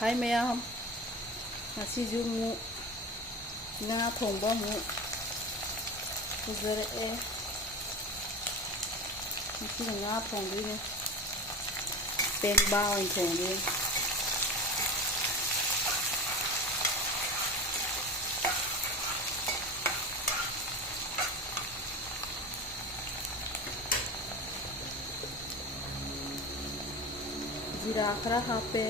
Hai mẹ masih jumu nga thong ba mu uzare masih nga thong đi nè pen bao anh thong đi जीरा खरा हापे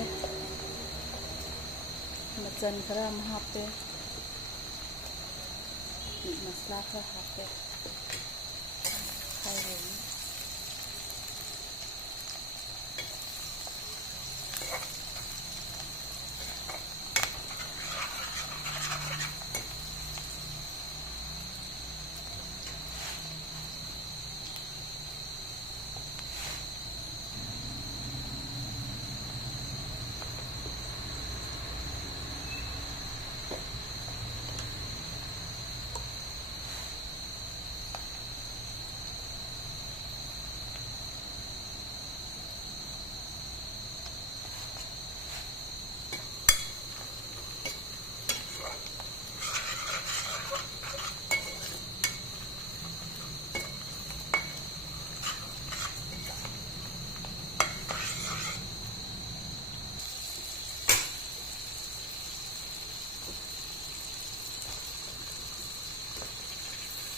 मचन खरा हापे मसला खरा हापे खाई रही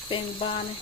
pen ba này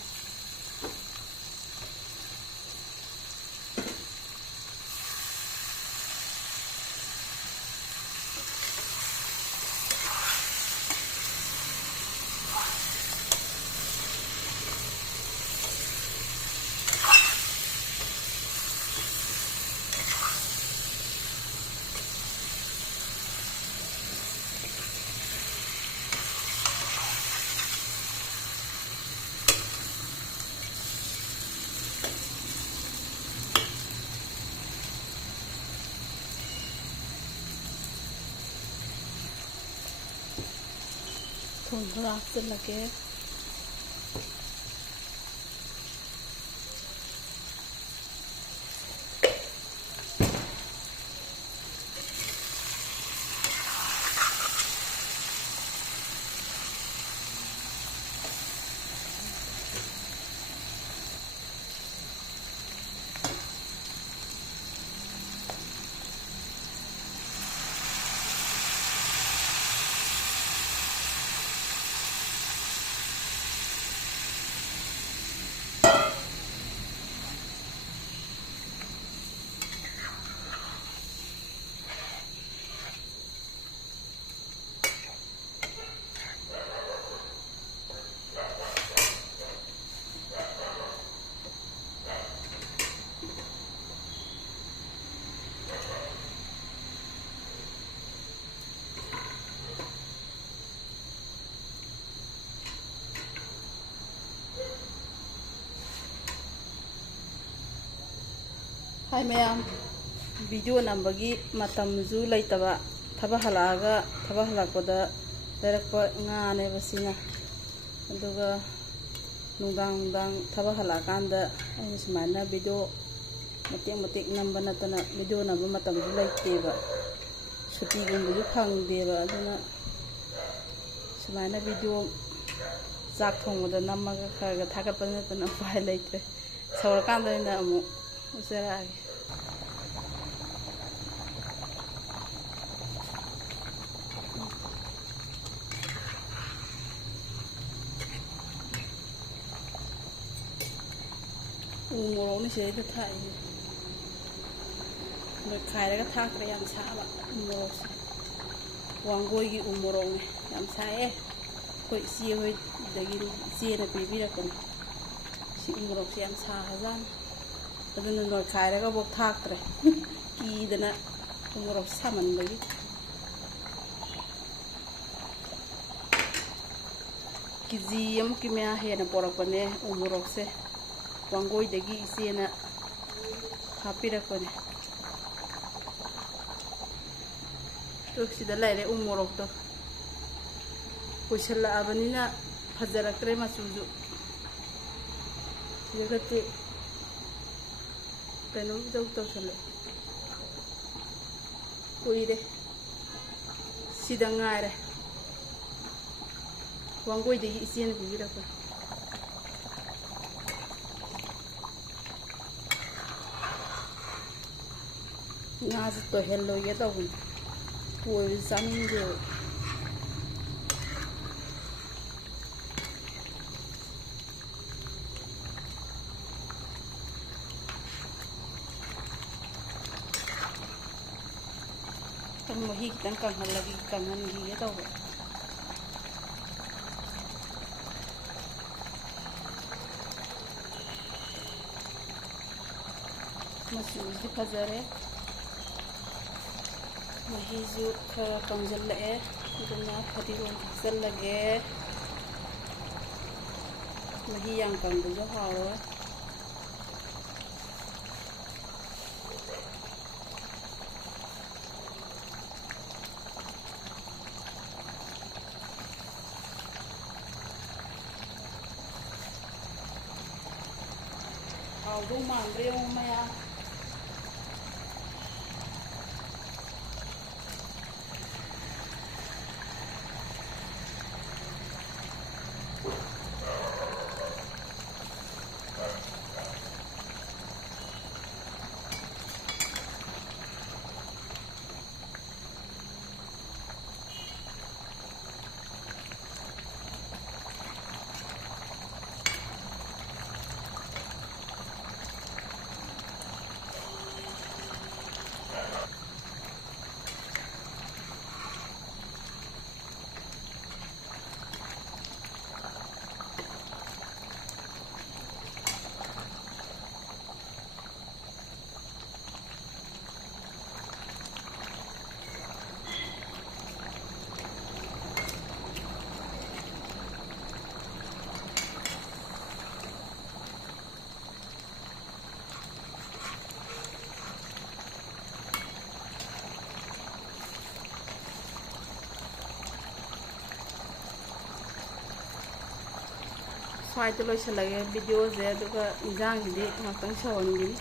thùng rác rất là kép Hai mẹ video nambagi matam zu laitaba thaba halaga thaba halakpada darakpa nga ne basina aduga nungdang thaba halakanda ai sumana video matek namba natana video namba matam zu laiteba suti gumbu phangdeba aduna sumana video jak thongda namaga khaga thagatpa natana file laitre sawrakanda na amu usara ngồi nó sẽ được thay được khai ra cái thác cái yam sa bạn ngồi quăng gối cái umorong này yam sa coi xia hơi để cái xia này bị ra còn xia umorong xia yam sa hazan tapi nunggu khai ra cái bọc thác rồi kỳ đó nè umorong sa mình lagi cái gì em cái mía hay là bỏ ra con này umorong se wangoi dagi isena hapira kone to sida laire umorok to pushalla abanina fajarakre masuju yagati kanu dau to sale kuire ꯁꯤꯗ ꯉꯥꯏꯔꯦ ꯋꯥꯡꯒꯣꯏꯗꯒꯤ ꯏꯆꯦꯅ ꯄꯤꯕꯤꯔꯛꯄ ꯉꯥꯁꯦ ꯇꯣꯏꯍꯜꯂꯣꯏꯒꯦ ꯇꯧꯕꯅꯤ ꯇꯣꯏꯕꯁꯦ ꯆꯥꯅꯤꯡꯗꯦꯕ ꯃꯍꯤ ꯈꯤꯇꯪ ꯀꯪꯍꯟꯈꯤꯒꯦ ꯇꯧꯕ ꯃꯆꯨꯁꯤ ꯐꯖꯔꯦ ꯃꯍꯤꯁꯨ ꯈꯔ ꯀꯪꯁꯤꯜꯂꯛꯑꯦ ꯑꯗꯨꯅ ꯐꯗꯤꯒꯣꯝ ꯊꯥꯛꯆꯤꯜꯂꯒꯦ ꯃꯍꯤ ꯌꯥꯝ ꯀꯪꯕꯁꯨ ꯍꯥꯎꯔꯣꯏ ꯍꯥꯎꯗꯧ ꯃꯥꯟꯗ꯭ꯔꯦ ꯌꯦꯡꯉꯣ ꯃꯌꯥꯝ ꯁ꯭ꯋꯥꯏꯗ ꯂꯣꯏꯁꯤꯜꯂꯒꯦ ꯚꯤꯗꯤꯑꯣꯁꯦ ꯑꯗꯨꯒ ꯏꯟꯖꯥꯡꯁꯤꯗꯤ ꯉꯥꯛꯇꯪ ꯁꯧꯍꯟꯈꯤꯅꯤ